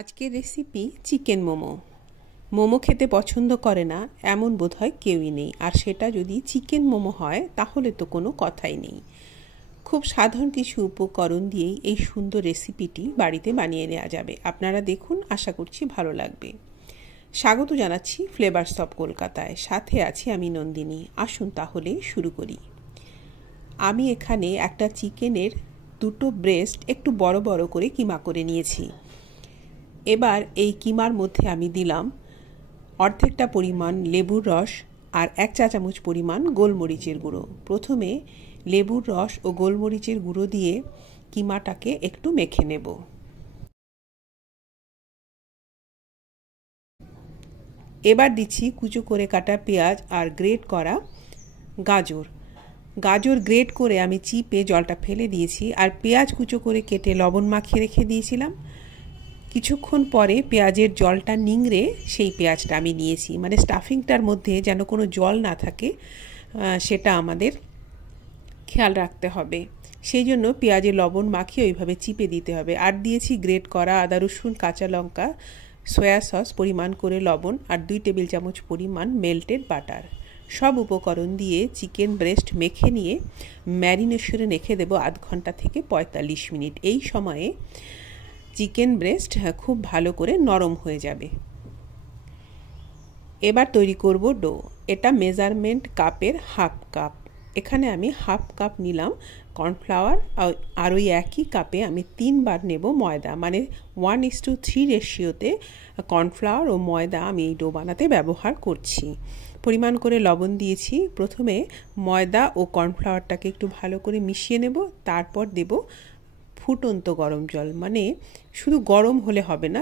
আজকের recipe chicken momo. Momo খেতে পছন্দ করে না এমন বোধহয় কেউই নেই, আর সেটা যদি চিকেন মোমো হয় তাহলে তো কোনো কথাই নেই। খুব সাধারণ কিছু উপকরণ দিয়েই এই সুন্দর রেসিপিটি বাড়িতে বানিয়ে নেওয়া যাবে। আপনারা দেখুন, আশা করছি ভালো লাগবে। স্বাগত জানাচ্ছি ফ্লেভারস অফ কলকাতায়, সাথে আছি আমি নন্দিনী। আসুন তাহলে শুরু করি। আমি এখানে একটা চিকেনের দুটো ব্রেস্ট একটু বড় বড় করে কিমা করে নিয়েছি। এবার এই কিমার মধ্যে আমি দিলাম অর্ধেকটা পরিমাণ লেবুর রস আর 1 চা চামচ পরিমাণ গোলমরিচের গুঁড়ো। প্রথমে লেবুর রস ও গোলমরিচের গুঁড়ো দিয়ে কিমাটাকে একটু মেখে নেব। এবার দিচ্ছি কুচো করে কাটা পেঁয়াজ আর গ্রেট করা গাজর গ্রেট করে আমি চিপে জলটা ফেলে দিয়েছি, আর পেঁয়াজ কুচো করে কেটে লবণ মাখিয়ে রেখে দিয়েছিলাম। কিছুক্ষণ পরে পেঁয়াজের জলটা নিংড়ে সেই পেঁয়াজটা আমি নিয়েছি, মানে স্টাফিংটার মধ্যে যেন কোনো জল না থাকে সেটা আমাদের খেয়াল রাখতে হবে। সেই জন্য পেঁয়াজে লবণ মাখিয়ে ওইভাবে চিপে দিতে হবে। আর দিয়েছি গ্রেট করা আদা রসুন কাঁচা লঙ্কা, সয়া সস পরিমাণ করে লবণ আর 2 টেবিল চামচ পরিমাণ মেল্টেড বাটার। সব উপকরণ দিয়ে চিকেন ব্রেস্ট মেখে নিয়ে ম্যারিনেশনে রেখে দেবো আধ ঘন্টা থেকে 45 মিনিট। এই সময়ে চিকেন ব্রেস্ট খুব ভালো করে নরম হয়ে যাবে। এবার তৈরি করব ডো। এটা মেজারমেন্ট কাপের হাফ কাপ। এখানে আমি হাফ কাপ নিলাম কর্নফ্লাওয়ার, আর ওই একই কাপে আমি 3 বার নেব ময়দা, মানে 1:3 রেশিওতে কর্নফ্লাওয়ার ও ময়দা আমি এই ডো বানাতে ব্যবহার করছি। পরিমাণ করে লবণ দিয়েছি। প্রথমে ময়দা ও কর্নফ্লাওয়ারটাকে একটু ভালো করে মিশিয়ে নেব, তারপর দেব ফুটন্ত গরম জল। মানে শুধু গরম হলে হবে না,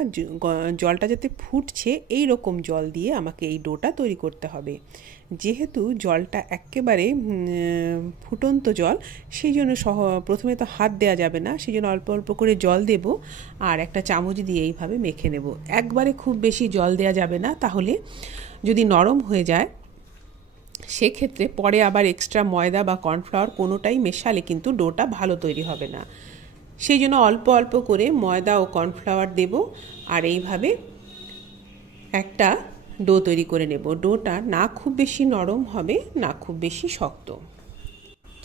জলটা যাতে ফুটছে এই রকম জল দিয়ে আমাকে এই ডোটা তৈরি করতে হবে। যেহেতু জলটা একেবারে ফুটন্ত জল, সেই জন্য প্রথমে তো হাত দেওয়া যাবে না, সেই জন্য অল্প অল্প করে জল দেব আর একটা চামচ দিয়ে এইভাবে মেখে নেব। একবারে খুব বেশি জল দেওয়া যাবে না, তাহলে যদি নরম হয়ে যায় সেক্ষেত্রে পরে আবার এক্সট্রা ময়দা বা কর্নফ্লাওয়ার কোনোটাই মেশালে কিন্তু ডোটা ভালো তৈরি হবে না। সেই জন্য অল্প অল্প করে ময়দা ও কর্নফ্লাওয়ার দেব, আর এইভাবে একটা ডো তৈরি করে নেব। ডোটা না খুব বেশি নরম হবে, না খুব বেশি শক্ত।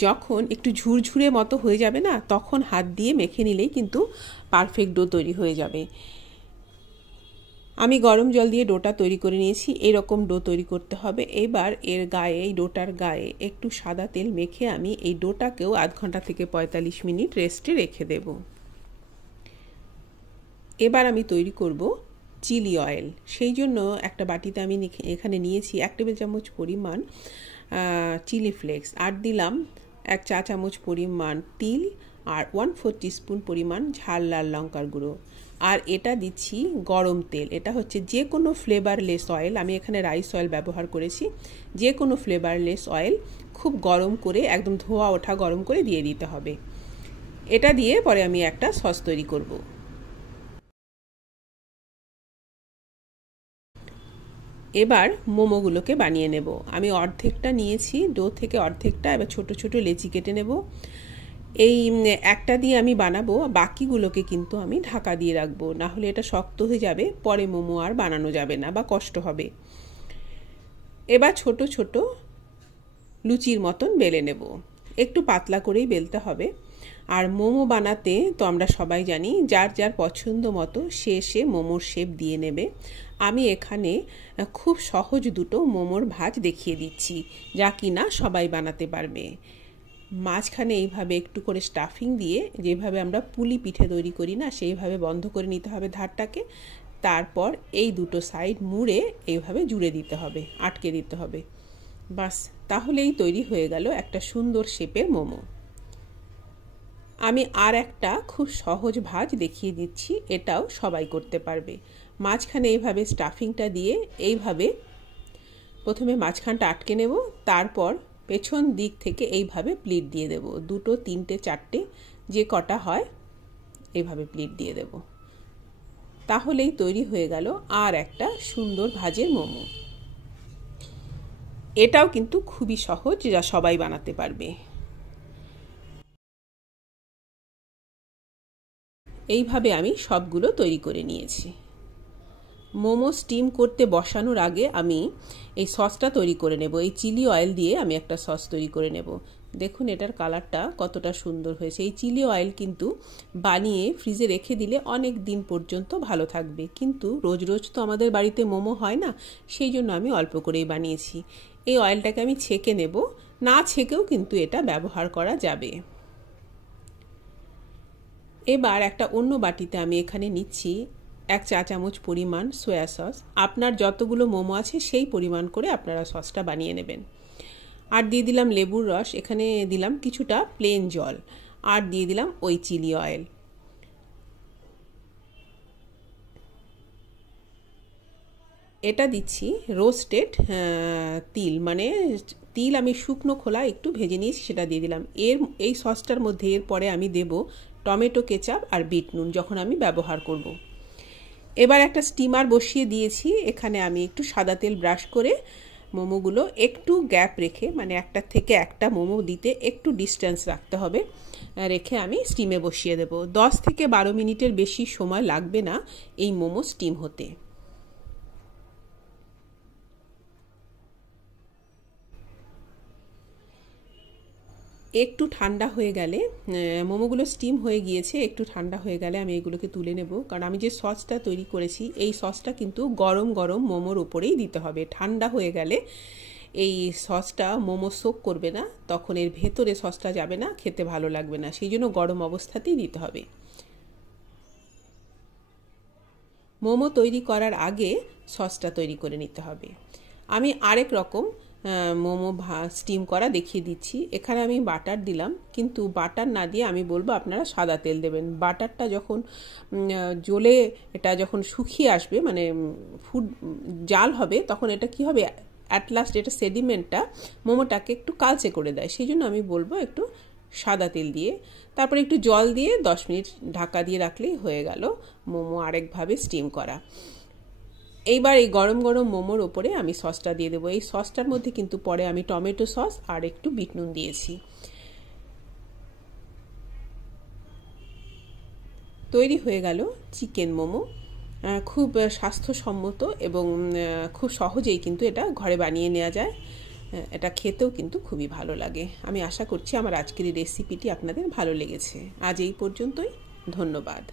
যখন একটু ঝুরঝুরে মতো হয়ে যাবে না, তখন হাত দিয়ে মেখে নিলেই কিন্তু পারফেক্ট ডো তৈরি হয়ে যাবে। আমি গরম জল দিয়ে ডোটা তৈরি করে নিয়েছি। এরকম ডো তৈরি করতে হবে। এবার এর গায়ে, এই ডোটার গায়ে একটু সাদা তেল মেখে আমি এই ডোটাকেও আধ ঘন্টা থেকে 45 মিনিট রেস্টে রেখে দেব। এবার আমি তৈরি করব চিলি অয়েল। সেই জন্য একটা বাটিতে আমি এখানে নিয়েছি 1 টেবিল চামচ পরিমাণ চিলি ফ্লেক্স, আর দিলাম 1 চা চামচ পরিমাণ তিল আর 1/4 টিস্পুন পরিমাণ ঝাল লাল লঙ্কার গুঁড়ো। আর এটা দিচ্ছি গরম তেল। এটা হচ্ছে যে কোনো ফ্লেভারলেস অয়েল, আমি এখানে রাইস অয়েল ব্যবহার করেছি। যে কোনো ফ্লেভারলেস অয়েল খুব গরম করে, একদম ধোয়া ওঠা গরম করে দিয়ে দিতে হবে। এটা দিয়ে পরে আমি একটা সস তৈরি করব। এবার মোমোগুলোকে বানিয়ে নেব। আমি অর্ধেকটা নিয়েছি ডো থেকে, অর্ধেকটা এবার ছোট ছোট লেচি কেটে নেব। এই একটা দিয়ে আমি বানাবো, বাকিগুলোকে কিন্তু আমি ঢাকা দিয়ে রাখবো, না হলে এটা শক্ত হয়ে যাবে, পরে মোমো আর বানানো যাবে না বা কষ্ট হবে। এবার ছোট ছোট লুচির মতন বেলে নেব। একটু পাতলা করেই বেলতে হবে। আর মোমো বানাতে তো আমরা সবাই জানি, যার যার পছন্দ মতো সে মোমোর শেপ দিয়ে নেবে। আমি এখানে খুব সহজ দুটো মোমোর ভাঁজ দেখিয়ে দিচ্ছি, যা কিনা সবাই বানাতে পারবে। মাঝখানে এইভাবে একটু করে স্টাফিং দিয়ে, যেভাবে আমরা পুলি পিঠে তৈরি করি না, সেইভাবে বন্ধ করে নিতে হবে ধারটাকে। তারপর এই দুটো সাইড মুড়ে এইভাবে জুড়ে দিতে হবে, আটকে দিতে হবে। বাস, তাহলেই তৈরি হয়ে গেল একটা সুন্দর শেপের মোমো। আমি আর একটা খুব সহজ ভাঁজ দেখিয়ে দিচ্ছি, এটাও সবাই করতে পারবে। মাঝখানে এইভাবে স্টাফিংটা দিয়ে এইভাবে প্রথমে মাঝখানটা আটকে নেব, তারপর পেছন দিক থেকে এইভাবে প্লিট দিয়ে দেব। 2, 3, 4 যে কটা হয় এইভাবে প্লিট দিয়ে দেব। তাহলেই তৈরি হয়ে গেল আর একটা সুন্দর ভাজের মোমো। এটাও কিন্তু খুবই সহজ, যা সবাই বানাতে পারবে। এইভাবে আমি সবগুলো তৈরি করে নিয়েছি। মোমো স্টিম করতে বসানোর আগে আমি এই সসটা তৈরি করে নেব। এই চিলি অয়েল দিয়ে আমি একটা সস তৈরি করে নেব। দেখুন এটার কালারটা কতটা সুন্দর হয়েছে। এই চিলি অয়েল কিন্তু বানিয়ে ফ্রিজে রেখে দিলে অনেক দিন পর্যন্ত ভালো থাকবে, কিন্তু রোজ রোজ তো আমাদের বাড়িতে মোমো হয় না, সেই জন্য আমি অল্প করেই বানিয়েছি। এই অয়েলটাকে আমি ছেঁকে নেব, না ছেঁকেও কিন্তু এটা ব্যবহার করা যাবে। এবার একটা অন্য বাটিতে আমি এখানে নিচ্ছি 1 চা চামচ পরিমাণ সয়া সস। আপনার যতগুলো মোমো আছে সেই পরিমাণ করে আপনারা সসটা বানিয়ে নেবেন। আর দিয়ে দিলাম লেবুর রস, এখানে দিলাম কিছুটা প্লেন জল, আর দিয়ে দিলাম ওই চিলি অয়েল। এটা দিচ্ছি রোস্টেড তিল, মানে তিল আমি শুকনো খোলা একটু ভেজে নিয়েছি, সেটা দিয়ে দিলাম। এই সসটার মধ্যে এরপরে আমি দেব টমেটো কেচাপ আর বিট নুন যখন আমি ব্যবহার করব। এবার একটা স্টিমার বসিয়ে দিয়েছি, এখানে আমি একটু সাদা তেল ব্রাশ করে মোমোগুলো একটু গ্যাপ রেখে, মানে একটা থেকে একটা মোমো দিতে একটু ডিস্টেন্স রাখতে হবে, রেখে আমি স্টিমে বসিয়ে দেব। 10 থেকে 12 মিনিটের বেশি সময় লাগবে না এই মোমো স্টিম হতে। একটু ঠান্ডা হয়ে গেলে, মোমোগুলো স্টিম হয়ে গিয়েছে, একটু ঠান্ডা হয়ে গেলে আমি এগুলোকে তুলে নেব, কারণ আমি যে সসটা তৈরি করেছি এই সসটা কিন্তু গরম গরম মোমোর উপরেই দিতে হবে। ঠান্ডা হয়ে গেলে এই সসটা মোমো সোক করবে না, তখন এর ভেতরে সসটা যাবে না, খেতে ভালো লাগবে না, সেই জন্য গরম অবস্থাতেই দিতে হবে। মোমো তৈরি করার আগে সসটা তৈরি করে নিতে হবে। আমি আরেক রকম মোমো স্টিম করা দেখিয়ে দিচ্ছি। এখানে আমি বাটার দিলাম, কিন্তু বাটার না দিয়ে আমি বলবো আপনারা সাদা তেল দেবেন। বাটারটা যখন জ্বলে এটা যখন শুকিয়ে আসবে, মানে ফুড জাল হবে, তখন এটা কি হবে, অ্যাট লাস্ট এটা সেডিমেন্টটা মোমোটাকে একটু কালচে করে দেয়, সেই জন্য আমি বলবো একটু সাদা তেল দিয়ে, তারপরে একটু জল দিয়ে 10 মিনিট ঢাকা দিয়ে রাখলেই হয়ে গেল মোমো আরেকভাবে স্টিম করা। এইবার এই গরম গরম মোমোর ওপরে আমি সসটা দিয়ে দেবো। এই সসটার মধ্যে কিন্তু পরে আমি টমেটো সস আর একটু বিট নুন দিয়েছি। তৈরি হয়ে গেল চিকেন মোমো। খুব স্বাস্থ্যসম্মত এবং খুব সহজেই কিন্তু এটা ঘরে বানিয়ে নেওয়া যায়। এটা খেতেও কিন্তু খুবই ভালো লাগে। আমি আশা করছি আমার আজকের এই রেসিপিটি আপনাদের ভালো লেগেছে। আজ এই পর্যন্তই, ধন্যবাদ।